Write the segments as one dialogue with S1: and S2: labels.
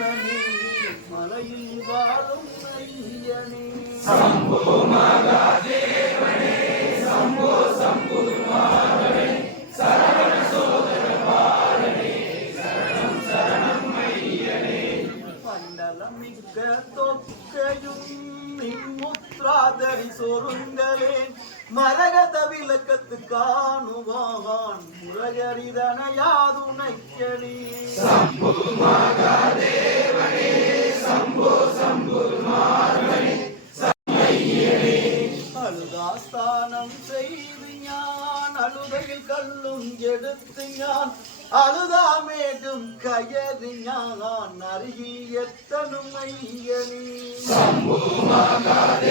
S1: கண்ணனே மலையில் வாழும் ஐயனே. மண்டலமிக்க தொக்கையும் நின்முத்ராதரி சொருங்களேன் மரகத விளக்கத்து காணுவான் முரகரிதன யாதுணைக்கடி சம்பு மகாதேவனே சம்பு சம்பு யாதுணைக்கணி அழுதாஸ்தானம் செய்து ஞான் அழுதையில் கல்லும் எடுத்து ஞான். அழுதாமேடும் கயறு ஞான் அருகி எத்தனும் ஐயனி கரிமலை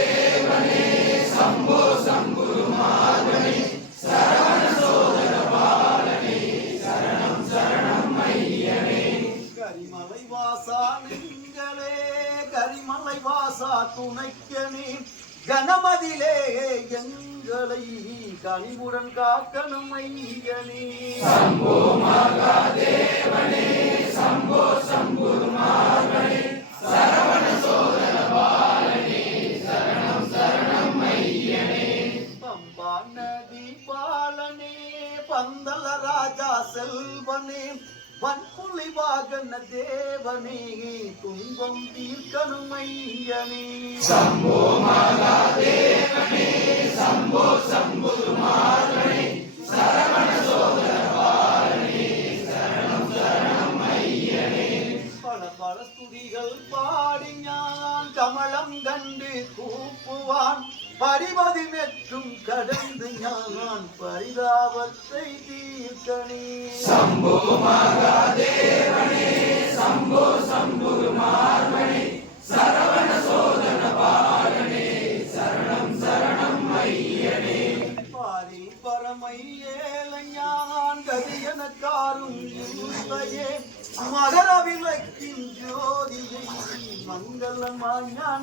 S1: கரிமலை வாசா துணைக்க நீ கணமதிலே எங்களை கனிவுடன் காக்கணும் ஐயனே பம்பா நதி பாலனே பந்தல ராஜா செல்வனே வன்புலி வாகன தேவனே துன்பம் தீர்க்கணும் ஐயனே. பல பல ஸ்துதிகள் பாடி ஞான் கமலம் கண்டு கூப்புவான் பரிபதி மெற்றும் கடந்து ஞான் பரிதாபத்தை தீ தீர்க்கணே பாரி பரமையேலஞான் கதியனக்காரும் இருந்தையே மகர விளக்கின் ஜோதியை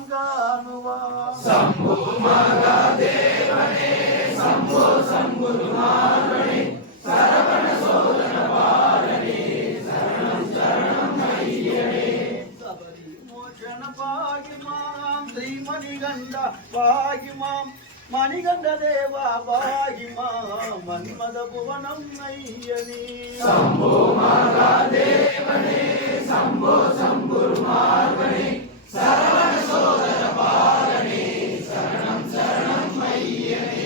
S1: காணுவா ஸ்ரீமணிகண்ட பாகிமாம் மணிகண்ட தேவா பாகிமாம் மன்மத புவனம் ஐயனே. சம்போ மகாதேவனே சம்போ சம்புகுமார்வனே சரவண சோதர பாலனே சரணம் சரணம் ஐயனே.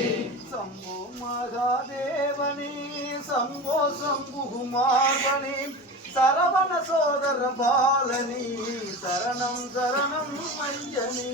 S1: శరవణ సోదర బాలని శరణం శరణం అయ్యని